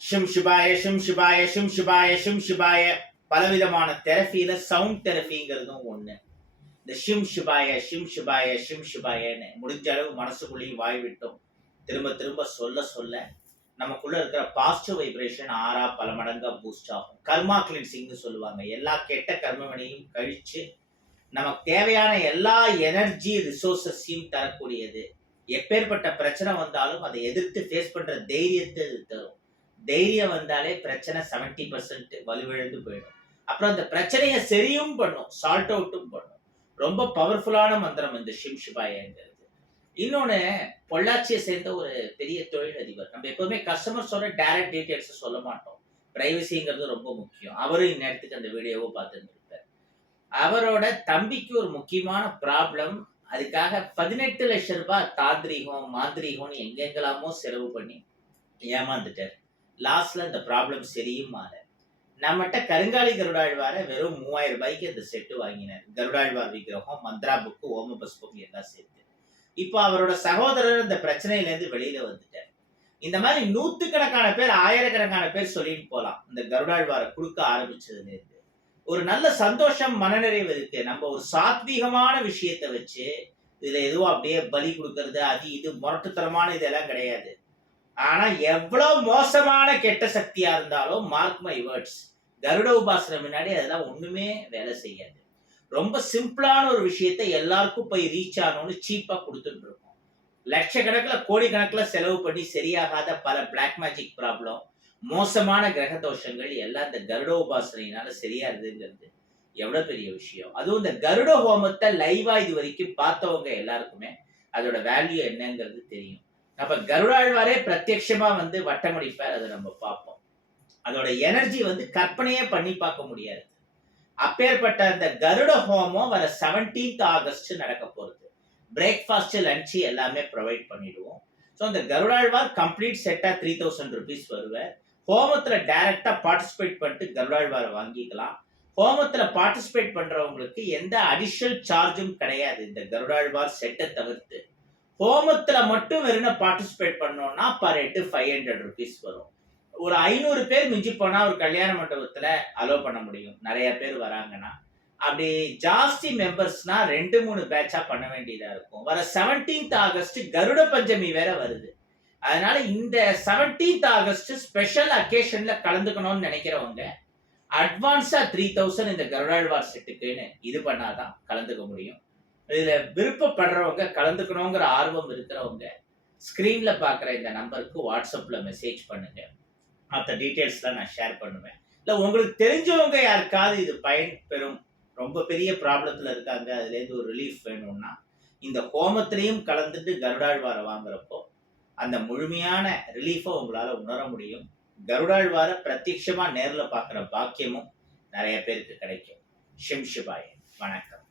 Shrimp ஷிபாய shrimp ஷிபாய shrimp ஷிபாய shrimp ஷிபாய பலவிதமான தெரபியில sound தெரபிங்கிறதும் ஒண்ணு. இந்த ஷிம் ஷிபாய ஷிம் ஷிபாய ஷிம் ஷிபாயன்னு முடிஞ்ச அளவு மனசுக்குள்ளேயும் வாய் விட்டோம் திரும்ப திரும்ப சொல்ல சொல்ல நமக்குள்ள இருக்கிற பாசிட்டிவ் வைப்ரேஷன் ஆறா பல மடங்கா பூஸ்ட் ஆகும். கர்மா கிளின்சிங்னு சொல்லுவாங்க. எல்லா கெட்ட கர்மவினையும் கழிச்சு நமக்கு தேவையான எல்லா எனர்ஜி ரிசோர்ஸஸையும் தரக்கூடியது. எப்பேற்பட்ட பிரச்சனை வந்தாலும் அதை எதிர்த்து ஃபேஸ் பண்ற தைரியத்தை இது தரும். தைரியம் வந்தாலே பிரச்சனை 70% வலுவிழந்து போயிடும். அப்புறம் அந்த பிரச்சனையை சரியும் பண்ணும், சால்ட் அவுட்டும் பண்ணும். ரொம்ப பவர்ஃபுல்லான மந்திரம் இந்த ஷிம் ஷிபாயங்கிறது. இன்னொன்னு, பொள்ளாச்சியை சேர்ந்த ஒரு பெரிய தொழிலதிபர். நம்ம எப்பவுமே கஸ்டமர்ஸோட டைரக்ட் டீடைல்ஸ் சொல்ல மாட்டோம். பிரைவசிங்கிறது ரொம்ப முக்கியம். அவரும் இந்நேரத்துக்கு அந்த வீடியோவை பார்த்துட்டு இருப்பார். அவரோட தம்பிக்கு ஒரு முக்கியமான ப்ராப்ளம். அதுக்காக 18 லட்சம் ரூபாய் தாந்திரிகம் மாந்திரிகம்னு எங்கெங்கெல்லாமோ செலவு பண்ணி ஏமாந்துட்டார். லாஸ்ட்ல இந்த ப்ராப்ளம் சரியும் மாற நம்மகிட்ட கருங்காலி கருடாழ்வார வெறும் 3000 ரூபாய்க்கு அந்த செட்டு வாங்கினார். கருடாழ்வார் விக்கிரகம், மந்த்ரா புக்கு, ஓம பஸ்பம் எல்லாம் சேர்த்து. இப்போ அவரோட சகோதரர் இந்த பிரச்சனையிலேருந்து வெளியில வந்துட்டார். இந்த மாதிரி நூத்துக்கணக்கான பேர், ஆயிரக்கணக்கான பேர் சொல்லிட்டு போலாம். இந்த கருடாழ்வாரை கொடுக்க ஆரம்பிச்சதுல இருந்து ஒரு நல்ல சந்தோஷம், மனநிறைவு இருக்கு. நம்ம ஒரு சாத்வீகமான விஷயத்தை வச்சு இதுல எதுவும் அப்படியே பலி கொடுக்கறது, அது இது முரட்டுத்தனமான இதெல்லாம் கிடையாது. ஆனா எவ்வளவு மோசமான கெட்ட சக்தியா இருந்தாலும், மார்க் மை வேர்ட்ஸ், கருட உபாசனை முன்னாடி அதெல்லாம் ஒண்ணுமே வேலை செய்யாது. ரொம்ப சிம்பிளான ஒரு விஷயத்தை எல்லாருக்கும் போய் ரீச் ஆகணும்னு சீப்பா கொடுத்துட்டு இருக்கோம். லட்சக்கணக்கில் கோடிக்கணக்கில் செலவு பண்ணி சரியாகாத பல பிளாக் மேஜிக் ப்ராப்ளம், மோசமான கிரக தோஷங்கள் எல்லாம் இந்த கருட உபாசனையினால சரியாருதுங்கிறது எவ்வளவு பெரிய விஷயம். அதுவும் இந்த கருட ஹோமத்தை லைவா இது வரைக்கும் பார்த்தவங்க எல்லாருக்குமே அதோட வேல்யூ என்னங்கிறது தெரியும். அப்ப கருடாழ்வாரே பிரத்யட்சமா வந்து வட்டமடிப்பார். அதை நம்ம பார்ப்போம். அதோட எனர்ஜி வந்து கற்பனையே பண்ணி பார்க்க முடியாது. அப்பேற்பட்ட அந்த கருட ஹோமம் வர 17th ஆகஸ்ட் நடக்க போகுது. பிரேக்ஃபாஸ்ட், லஞ்ச் எல்லாமே ப்ரொவைட் பண்ணிடுவோம். ஸோ அந்த கருடாழ்வார் கம்ப்ளீட் செட்டா 3000 rupees வருவார். ஹோமத்துல டைரக்டா பார்ட்டிசிபேட் பண்ணிட்டு கருடாழ்வாரை வாங்கிக்கலாம். ஹோமத்துல பார்ட்டிசிபேட் பண்றவங்களுக்கு எந்த அடிஷனல் சார்ஜும் கிடையாது. இந்த கருடாழ்வார் செட்டை தவிர்த்து ஹோமத்துல மட்டும் வெறும் பார்ட்டிசிபேட் பண்ணோம்னா பர் ஹெட் 500 rupees வரும். ஒரு 500 பேர் மிஞ்சி போனா ஒரு கல்யாண மண்டபத்துல அலோவ் பண்ண முடியும். நிறைய பேர் வராங்கன்னா. அப்படி ஜாஸ்தி மெம்பர்ஸ்னா 2-3 பேட்சா பண்ண வேண்டியதா இருக்கும். வர 17th ஆகஸ்ட் கருட பஞ்சமி வேற வருது. அதனால இந்த 17th ஆகஸ்ட் ஸ்பெஷல் அக்கேஷன்ல கலந்துக்கணும்னு நினைக்கிறவங்க அட்வான்ஸா 3000 இந்த கருடாழ்வார் செட்டுக்குன்னு இது பண்ணாதான் கலந்துக்க முடியும். இதுல விருப்பப்படுறவங்க, கலந்துக்கணுங்கிற ஆர்வம் இருக்கிறவங்க ஸ்கிரீன்ல பாக்குற இந்த நம்பருக்கு வாட்ஸ்அப்ல மெசேஜ் பண்ணுங்க. மற்ற டீட்டெயில்ஸ்லாம் நான் ஷேர் பண்ணுவேன். இல்லை உங்களுக்கு தெரிஞ்சவங்க யாருக்காவது இது பயன்பெறும், ரொம்ப பெரிய ப்ராப்ளத்தில் இருக்காங்க, அதுலேருந்து ஒரு ரிலீஃப் வேணும்னா இந்த ஹோமத்திலையும் கலந்துட்டு கருடாழ்வாரை வாங்குறப்போ அந்த முழுமையான ரிலீஃபை உங்களால் உணர முடியும். கருடாழ்வாரை பிரத்யட்சமாக நேரில் பார்க்குற பாக்கியமும் நிறைய பேருக்கு கிடைக்கும். ஷிம் ஷிபாய. வணக்கம்.